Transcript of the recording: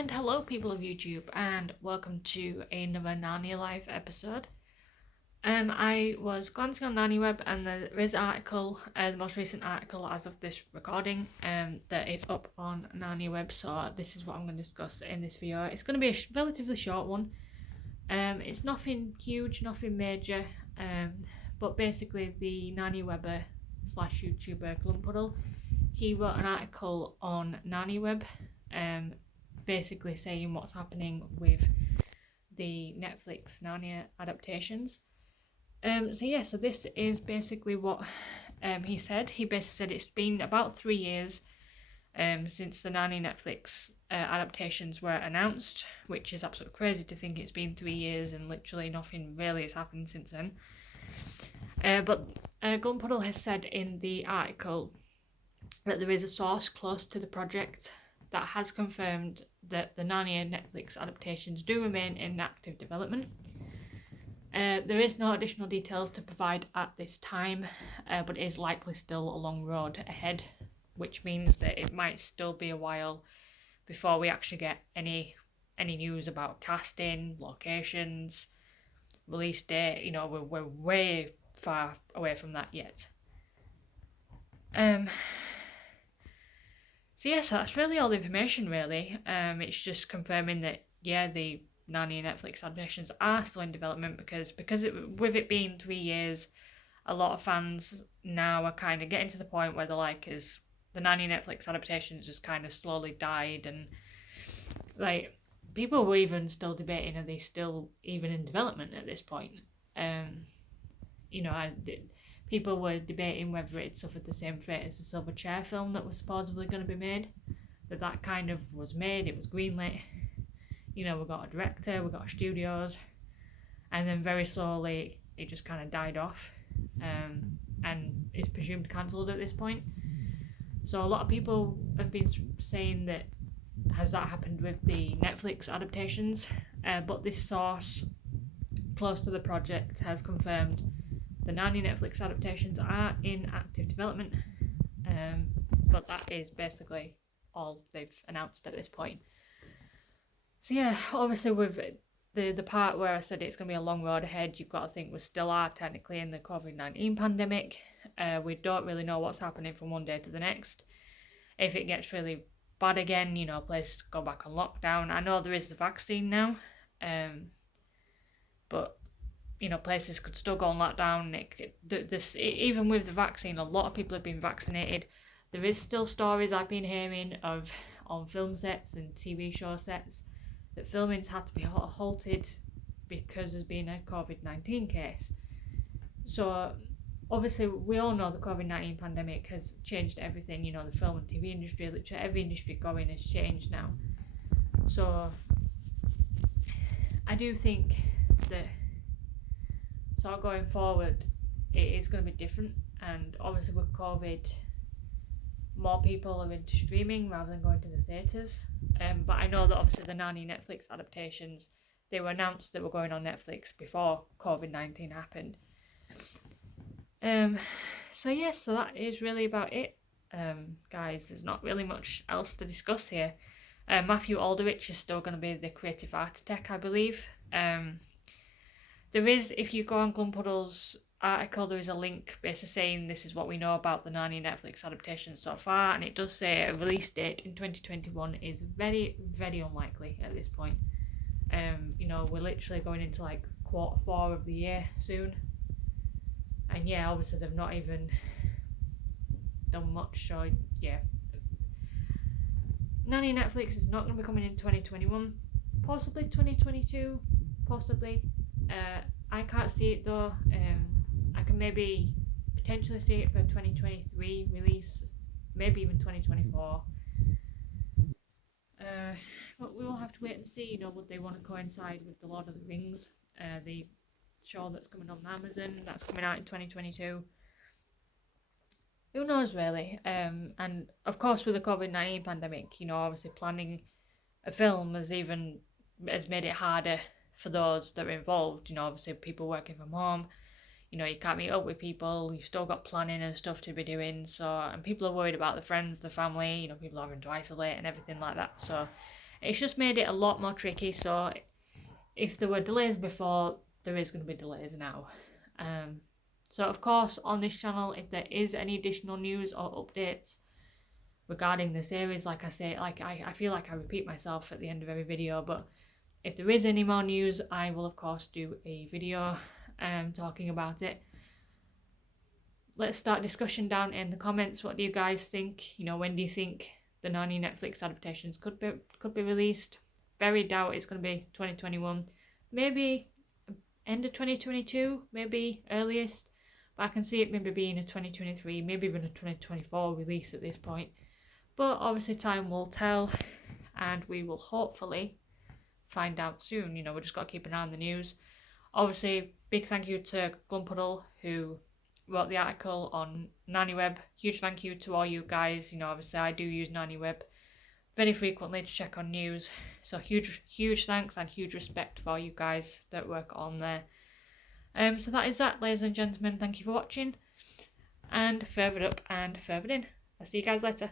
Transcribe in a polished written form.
And hello, people of YouTube, and welcome to another Narnia Live episode. I was glancing on Narniaweb, and there is an article, the most recent article as of this recording, that is up on Narniaweb. So this is what I'm going to discuss in this video. It's going to be a relatively short one. It's nothing huge, nothing major, but basically the Narniawebber / YouTuber Glumpuddle, he wrote an article on Narniaweb, basically saying what's happening with the Netflix Narnia adaptations. So this is basically what he said. He basically said it's been about 3 years since the Narnia Netflix adaptations were announced, which is absolutely crazy to think it's been 3 years and literally nothing really has happened since then. But Glumpuddle has said in the article that there is a source close to the project that has confirmed that the Narnia Netflix adaptations do remain in active development. There is no additional details to provide at this time, but it is likely still a long road ahead, which means that it might still be a while before we actually get any news about casting, locations, release date. You know, we're way far away from that yet. So that's really all the information, really. It's just confirming that, the Narnia Netflix adaptations are still in development because with it being 3 years, a lot of fans now are kind of getting to the point where they're like, is the Narnia Netflix adaptations just kind of slowly died, and like people were even still debating, are they still even in development at this point? People were debating whether it suffered the same fate as the Silverchair film that was supposedly going to be made. That kind of was made, it was greenlit. We got a director, we got studios, and then very slowly it just kind of died off, and is presumed cancelled at this point. So a lot of people have been saying that, has that happened with the Netflix adaptations? But this source close to the project has confirmed the Narnia Netflix adaptations are in active development, but that is basically all they've announced at this point. So obviously with the part where I said it's going to be a long road ahead, you've got to think we still are technically in the COVID-19 pandemic. We don't really know what's happening from one day to the next. If it gets really bad again, places go back on lockdown. I know there is the vaccine now, but places could still go on lockdown. Even with the vaccine, a lot of people have been vaccinated. There is still stories I've been hearing of on film sets and TV show sets that filming's had to be halted because there's been a COVID-19 case. So obviously we all know the COVID-19 pandemic has changed everything. The film and TV industry, literally every industry going has changed now. So I do think that sort of going forward it is going to be different, and obviously with COVID more people are into streaming rather than going to the theatres. But I know that obviously the Narnia Netflix adaptations, they were announced that were going on Netflix before COVID-19 happened. So that is really about it, guys. There's not really much else to discuss here. Matthew Aldrich is still going to be the creative architect, I believe. There is, if you go on Glumpuddle's article, there is a link basically saying this is what we know about the Narnia Netflix adaptation so far, and it does say a release date in 2021 is very, very unlikely at this point. We're literally going into like Q4 of the year soon, and obviously they've not even done much. So Narnia Netflix is not going to be coming in 2021, possibly 2022, possibly. I can't see it though. I can maybe potentially see it for 2023 release, maybe even 2024. But we will have to wait and see. Would they want to coincide with the Lord of the Rings, the show that's coming on Amazon, that's coming out in 2022? Who knows, really? And of course, with the COVID-19 pandemic, obviously planning a film has made it harder for those that are involved. Obviously people working from home, you can't meet up with people, you've still got planning and stuff to be doing, and people are worried about the friends, the family, people are having to isolate and everything like that. So It's just made it a lot more tricky. So if there were delays before, there is going to be delays now. So of course on this channel, if there is any additional news or updates regarding the series, like I say, I feel like I repeat myself at the end of every video, but if there is any more news, I will of course do a video talking about it. Let's start discussion down in the comments. What do you guys think? You know, when do you think the Narnia Netflix adaptations could be released? Very doubt it's going to be 2021. Maybe end of 2022, maybe earliest. But I can see it maybe being a 2023, maybe even a 2024 release at this point. But obviously time will tell, and we will hopefully find out soon. You know, we just got to keep an eye on the news. Obviously, big thank you to Glumpuddle, who wrote the article on Narniaweb. Huge thank you to all you guys. You know, obviously I do use Narniaweb very frequently to check on news. So huge thanks and huge respect for you guys that work on there. So that is that, ladies and gentlemen. Thank you for watching. And further up and further in. I'll see you guys later.